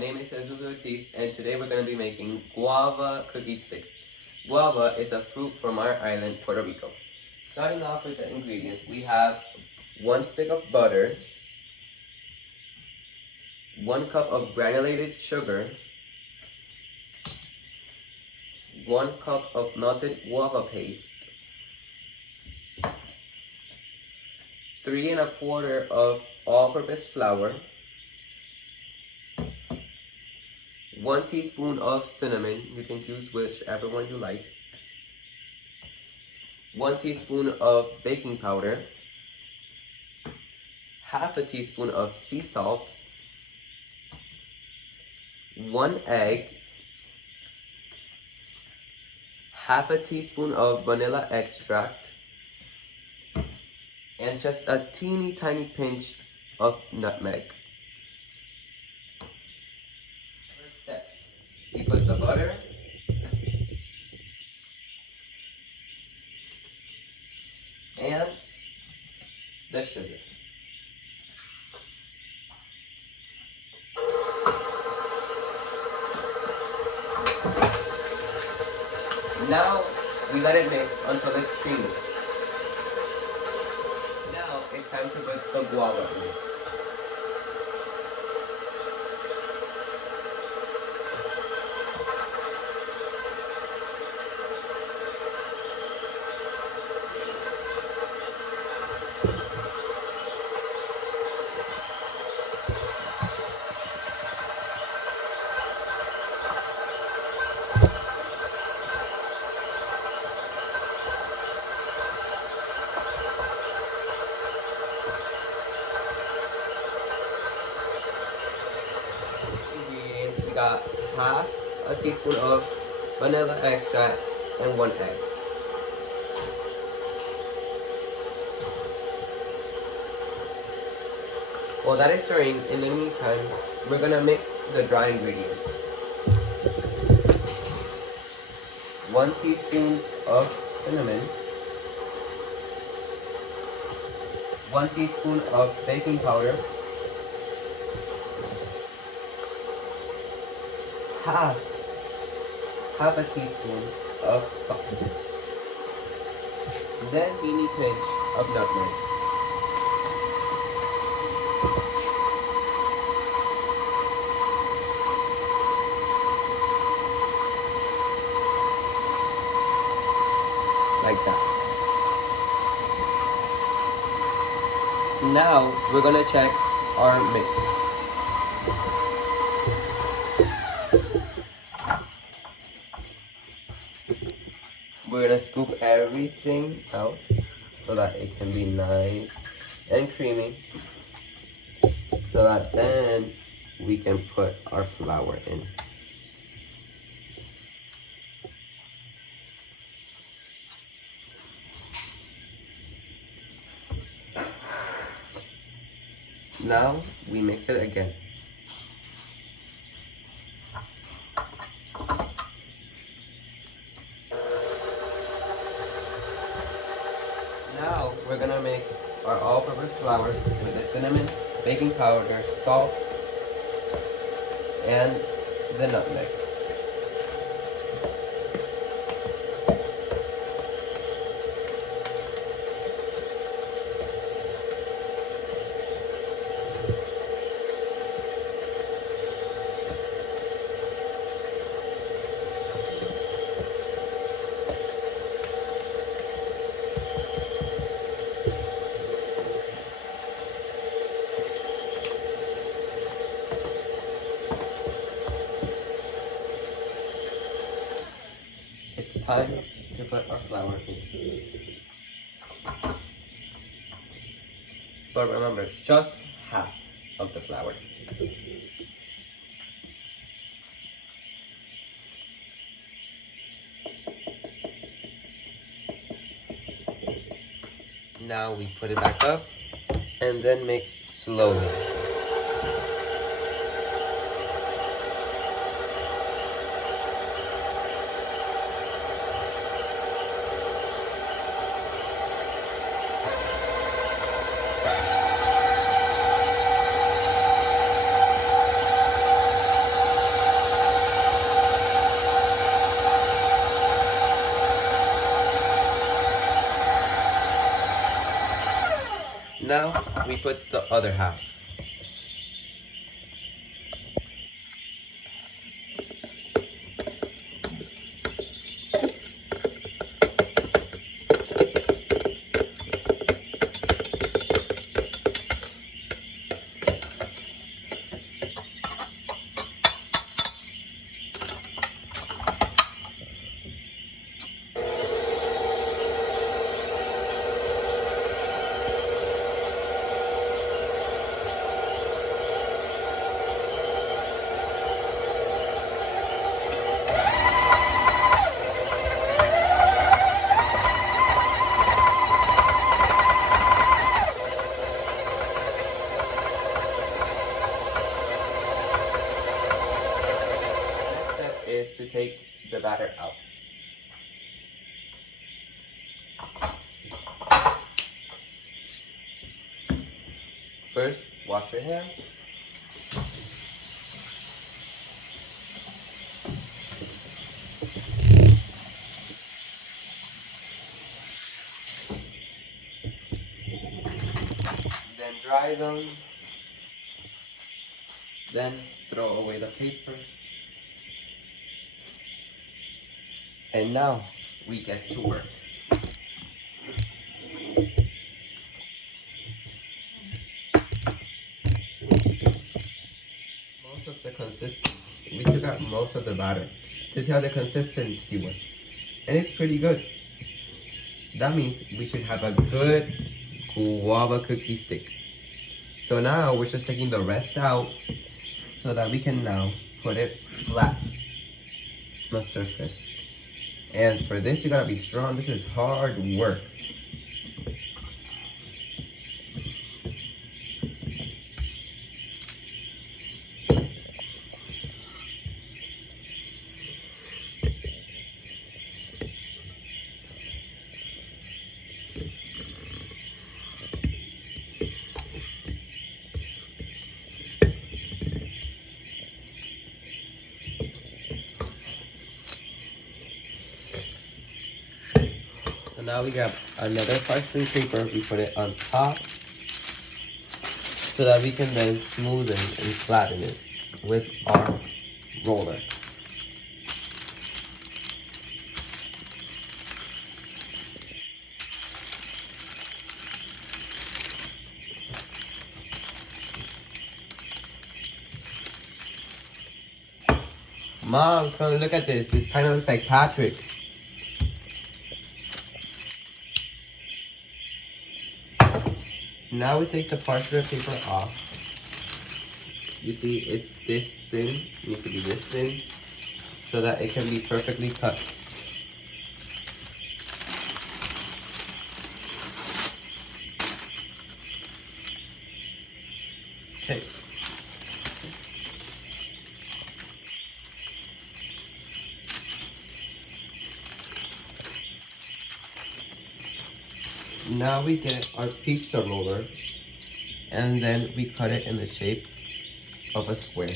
name is Jesus Ortiz, and today we're going to be making guava cookie sticks. Guava is a fruit from our island, Puerto Rico. Starting off with the ingredients, we have 1 stick of butter, 1 cup of granulated sugar, 1 cup of melted guava paste, 3 1/4 of all-purpose flour, 1 teaspoon of cinnamon, you can choose whichever one you like, 1 teaspoon of baking powder, half a teaspoon of sea salt, 1 egg, half a teaspoon of vanilla extract, and just a teeny tiny pinch of nutmeg. First step, we put the butter, and the sugar. Now we let it mix until it's creamy. Now it's time to put the guava in. Ingredients, we got half a teaspoon of vanilla extract and 1 egg. While that is stirring, in the meantime, we're gonna mix the dry ingredients. 1 teaspoon of cinnamon, 1 teaspoon of baking powder, half a teaspoon of salt, then teeny pinch of nutmeg. Like that. Now we're gonna check our mix. We're gonna scoop everything out so that it can be nice and creamy, so that then we can put our flour in. Now we mix it again. Now we're gonna mix our all-purpose flour with the cinnamon, baking powder, salt, and the nutmeg. It's time to put our flour in. But remember, just half of the flour. Now we put it back up and then mix slowly. Now we put the other half. Is to take the batter out. First, wash your hands. Then dry them. Then throw away the paper. And now we get to work. Most of the consistency, we took out most of the batter to see how the consistency was. And it's pretty good. That means we should have a good guava cookie stick. So now we're just taking the rest out so that we can now put it flat on the surface. And for this, you gotta be strong. This is hard work. So now we got another parchment paper. We put it on top so that we can then smoothen and flatten it with our roller. Mom, come look at this. This kind of looks like Patrick. Now we take the parchment paper off. You see, it's this thin. It needs to be this thin so that it can be perfectly cut. Okay. Now we get our pizza roller and then we cut it in the shape of a square.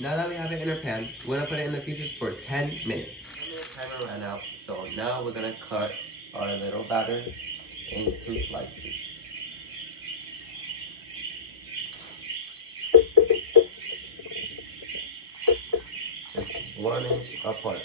Now that we have it in our pan, we're gonna put it in the freezers for 10 minutes. 10-minute timer ran out, so now we're gonna cut our little batter into slices. Just 1 inch apart.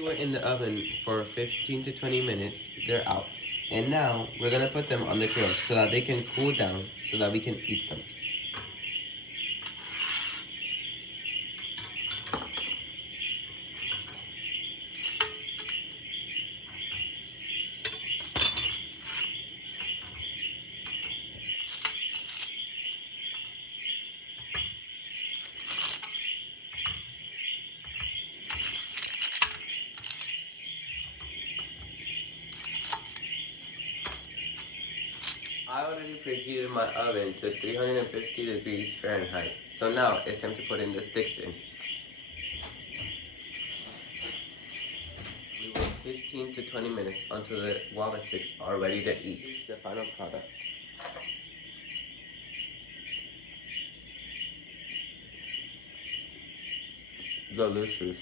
they were in the oven for 15 to 20 minutes, they're out. And now we're gonna put them on the grill so that they can cool down so that we can eat them. I already preheated my oven to 350 degrees Fahrenheit. So now it's time to put in the sticks in. We wait 15 to 20 minutes until the guava sticks are ready to eat. This is the final product. Delicious.